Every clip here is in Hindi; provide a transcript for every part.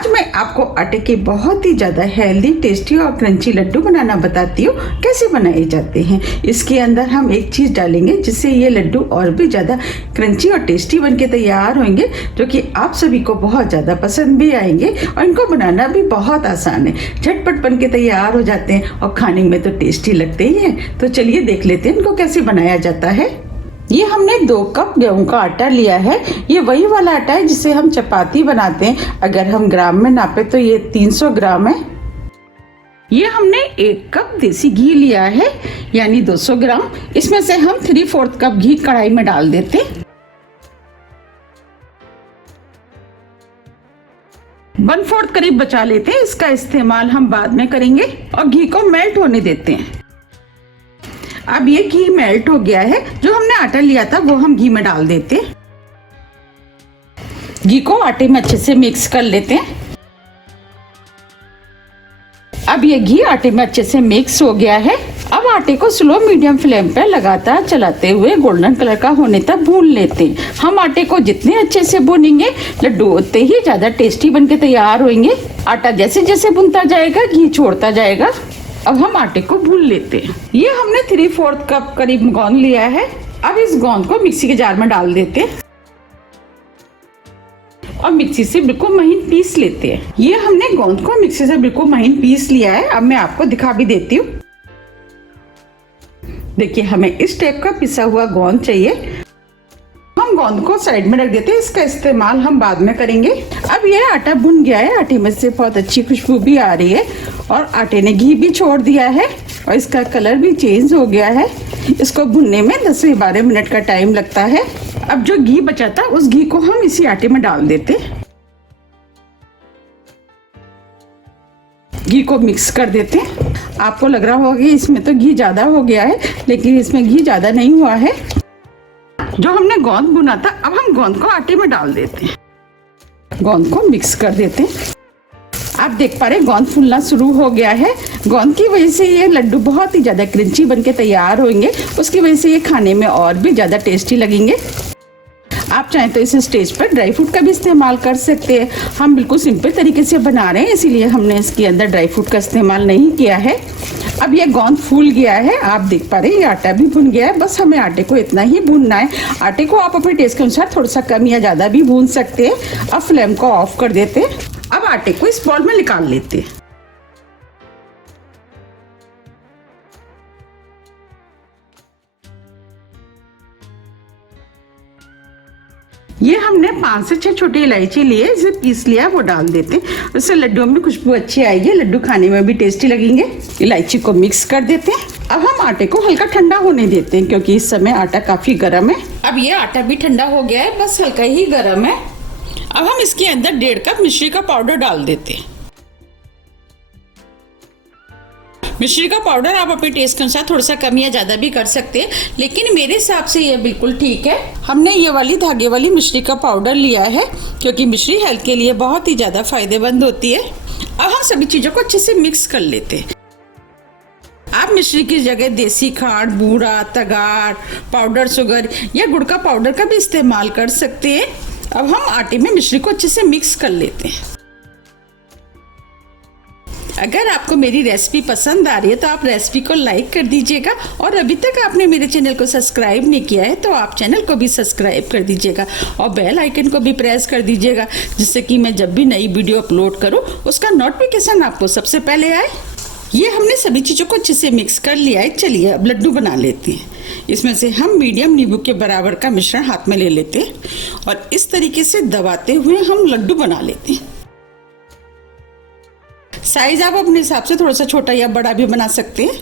आज मैं आपको आटे के बहुत ही ज़्यादा हेल्दी, टेस्टी और क्रंची लड्डू बनाना बताती हूँ कैसे बनाए जाते हैं। इसके अंदर हम एक चीज़ डालेंगे जिससे ये लड्डू और भी ज़्यादा क्रंची और टेस्टी बनके तैयार होंगे, जो कि आप सभी को बहुत ज़्यादा पसंद भी आएंगे और इनको बनाना भी बहुत आसान है। झटपट बनके तैयार हो जाते हैं और खाने में तो टेस्टी लगते ही हैं। तो चलिए देख लेते हैं इनको कैसे बनाया जाता है। ये हमने 2 कप गेहूं का आटा लिया है। ये वही वाला आटा है जिसे हम चपाती बनाते हैं। अगर हम ग्राम में नापे तो ये 300 ग्राम है। ये हमने 1 कप देसी घी लिया है, यानी 200 ग्राम। इसमें से हम 3/4 कप घी कढ़ाई में डाल देते हैं। 1/4 करीब बचा लेते हैं, इसका इस्तेमाल हम बाद में करेंगे। और घी को मेल्ट होने देते हैं। अब ये घी मेल्ट हो गया है। जो हमने आटा लिया था वो हम घी में डाल देते हैं। घी को आटे में अच्छे से मिक्स कर लेते हैं। अब ये घी आटे में अच्छे से मिक्स हो गया है। अब आटे को स्लो मीडियम फ्लेम पर लगातार चलाते हुए गोल्डन कलर का होने तक भून लेते हैं। हम आटे को जितने अच्छे से भूनेंगे लड्डू उतने ही ज्यादा टेस्टी बनके तैयार होंगे। आटा जैसे जैसे भुनता जाएगा घी छोड़ता जाएगा। अब हम आटे को भून लेते हैं। ये हमने 3/4 कप करीब गोंद लिया है। अब इस गोंद को मिक्सी के जार में डाल देते हैं और मिक्सी से बिल्कुल महीन पीस लेते हैं। ये हमने गोंद को मिक्सी से बिल्कुल महीन पीस लिया है। अब मैं आपको दिखा भी देती हूँ। देखिए, हमें इस टाइप का पिसा हुआ गोंद चाहिए। हम गोंद को साइड में रख देते हैं, इसका इस्तेमाल हम बाद में करेंगे। अब ये आटा भुन गया है। आटे में से बहुत अच्छी खुशबू भी आ रही है और आटे ने घी भी छोड़ दिया है और इसका कलर भी चेंज हो गया है। इसको भुनने में 10 से 12 मिनट का टाइम लगता है। अब जो घी बचा था उस घी को हम इसी आटे में डाल देते हैं। घी को मिक्स कर देते हैं। आपको लग रहा होगा कि इसमें तो घी ज्यादा हो गया है, लेकिन इसमें घी ज्यादा नहीं हुआ है। जो हमने गोंद भुना था अब हम गोंद को आटे में डाल देते हैं। गोंद को मिक्स कर देते हैं। आप देख पा रहे गोंद फूलना शुरू हो गया है। गोंद की वजह से ये लड्डू बहुत ही ज्यादा क्रंची बनके तैयार होंगे। उसकी वजह से ये खाने में और भी ज्यादा टेस्टी लगेंगे। आप चाहें तो इस स्टेज पर ड्राई फ्रूट का भी इस्तेमाल कर सकते हैं। हम बिल्कुल सिंपल तरीके से बना रहे हैं, इसीलिए हमने इसके अंदर ड्राई फ्रूट का इस्तेमाल नहीं किया है। अब ये गोंद फूल गया है। आप देख पा रहे हैं ये आटा भी भुन गया है। बस हमें आटे को इतना ही भूनना है। आटे को आप अपने टेस्ट के अनुसार थोड़ा सा कम या ज़्यादा भी भून सकते हैं। अब फ्लेम को ऑफ कर देते हैं। अब आटे को इस बॉल में निकाल लेते हैं। ये हमने 5 से 6 छोटी इलायची लिए, इसे पीस लिया, वो डाल देते हैं। उससे लड्डू में खुशबू अच्छी आएगी, लड्डू खाने में भी टेस्टी लगेंगे। इलायची को मिक्स कर देते हैं। अब हम आटे को हल्का ठंडा होने देते हैं, क्योंकि इस समय आटा काफी गर्म है। अब ये आटा भी ठंडा हो गया है, बस हल्का ही गर्म है। अब हम इसके अंदर 1.5 कप मिश्री का पाउडर डाल देते हैं। मिश्री का पाउडर आप अपने टेस्ट के अनुसार थोड़ा सा कम या ज्यादा भी कर सकते हैं, लेकिन मेरे हिसाब से ये बिल्कुल ठीक है। हमने ये वाली धागे वाली मिश्री का पाउडर लिया है, क्योंकि मिश्री हेल्थ के लिए बहुत ही ज्यादा फायदेमंद होती है। अब हम सभी चीजों को अच्छे से मिक्स कर लेते हैं। आप मिश्री की जगह देसी खांड, बूरा, तगार, पाउडर शुगर या गुड़ का पाउडर का भी इस्तेमाल कर सकते हैं। अब हम आटे में मिश्री को अच्छे से मिक्स कर लेते हैं। अगर आपको मेरी रेसिपी पसंद आ रही है तो आप रेसिपी को लाइक कर दीजिएगा, और अभी तक आपने मेरे चैनल को सब्सक्राइब नहीं किया है तो आप चैनल को भी सब्सक्राइब कर दीजिएगा और बेल आइकन को भी प्रेस कर दीजिएगा, जिससे कि मैं जब भी नई वीडियो अपलोड करूं उसका नोटिफिकेशन आपको सबसे पहले आए। ये हमने सभी चीज़ों को अच्छे से मिक्स कर लिया है। चलिए अब लड्डू बना लेते हैं। इसमें से हम मीडियम नींबू के बराबर का मिश्रण हाथ में ले लेते हैं और इस तरीके से दबाते हुए हम लड्डू बना लेते हैं। साइज आप अपने हिसाब से थोड़ा सा छोटा या बड़ा भी बना सकते हैं।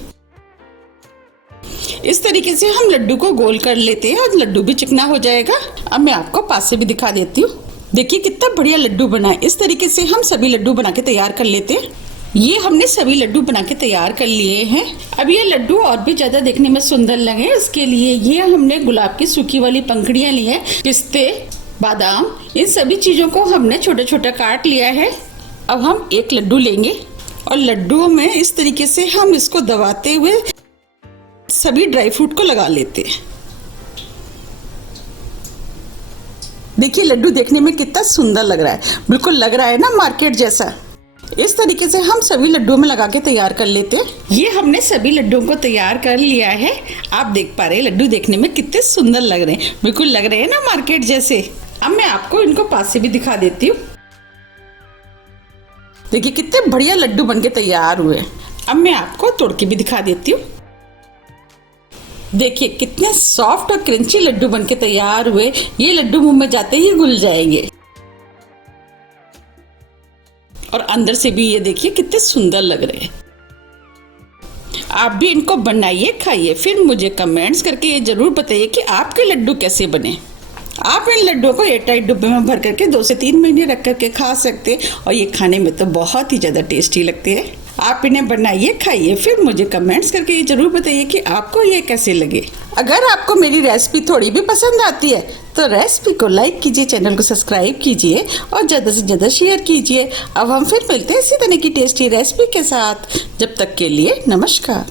इस तरीके से हम लड्डू को गोल कर लेते हैं और लड्डू भी चिकना हो जाएगा। अब मैं आपको पास से भी दिखा देती हूँ। देखिए कितना बढ़िया लड्डू बना है। इस तरीके से हम सभी लड्डू बना के तैयार कर लेते हैं। ये हमने सभी लड्डू बना के तैयार कर लिए हैं। अब ये लड्डू और भी ज्यादा देखने में सुंदर लगे, इसके लिए ये हमने गुलाब की सूखी वाली पंखुड़ियाँ ली है। पिस्ते, बादाम, इन सभी चीजों को हमने छोटा छोटा काट लिया है। अब हम एक लड्डू लेंगे और लड्डुओं में इस तरीके से हम इसको दबाते हुए सभी ड्राई फ्रूट को लगा लेते हैं। देखिए लड्डू देखने में कितना सुंदर लग रहा है, बिल्कुल लग रहा है ना मार्केट जैसा। इस तरीके से हम सभी लड्डुओं में लगा के तैयार कर लेते हैं। ये हमने सभी लड्डुओं को तैयार कर लिया है। आप देख पा रहे हैं लड्डू देखने में कितने सुंदर लग रहे हैं, बिल्कुल लग रहे हैं ना मार्केट जैसे। अब मैं आपको इनको पास से भी दिखा देती हूँ। देखिए कितने बढ़िया लड्डू बनके तैयार हुए। अब मैं आपको तोड़ के भी दिखा देती हूँ। देखिए कितने सॉफ्ट और क्रंची लड्डू बनके तैयार हुए। ये लड्डू मुंह में जाते ही घुल जाएंगे और अंदर से भी ये देखिए कितने सुंदर लग रहे हैं। आप भी इनको बनाइए, खाइए, फिर मुझे कमेंट्स करके ये जरूर बताइए कि आपके लड्डू कैसे बने। आप इन लड्डुओं को एयरटाइट डिब्बे में भर करके 2 से 3 महीने रख करके खा सकते हैं और ये खाने में तो बहुत ही ज़्यादा टेस्टी लगते हैं। आप इन्हें बनाइए, खाइए, फिर मुझे कमेंट्स करके ये जरूर बताइए कि आपको ये कैसे लगे। अगर आपको मेरी रेसिपी थोड़ी भी पसंद आती है तो रेसिपी को लाइक कीजिए, चैनल को सब्सक्राइब कीजिए और ज़्यादा से ज़्यादा शेयर कीजिए। अब हम फिर मिलते हैं इसी तरह की टेस्टी रेसिपी के साथ। जब तक के लिए नमस्कार।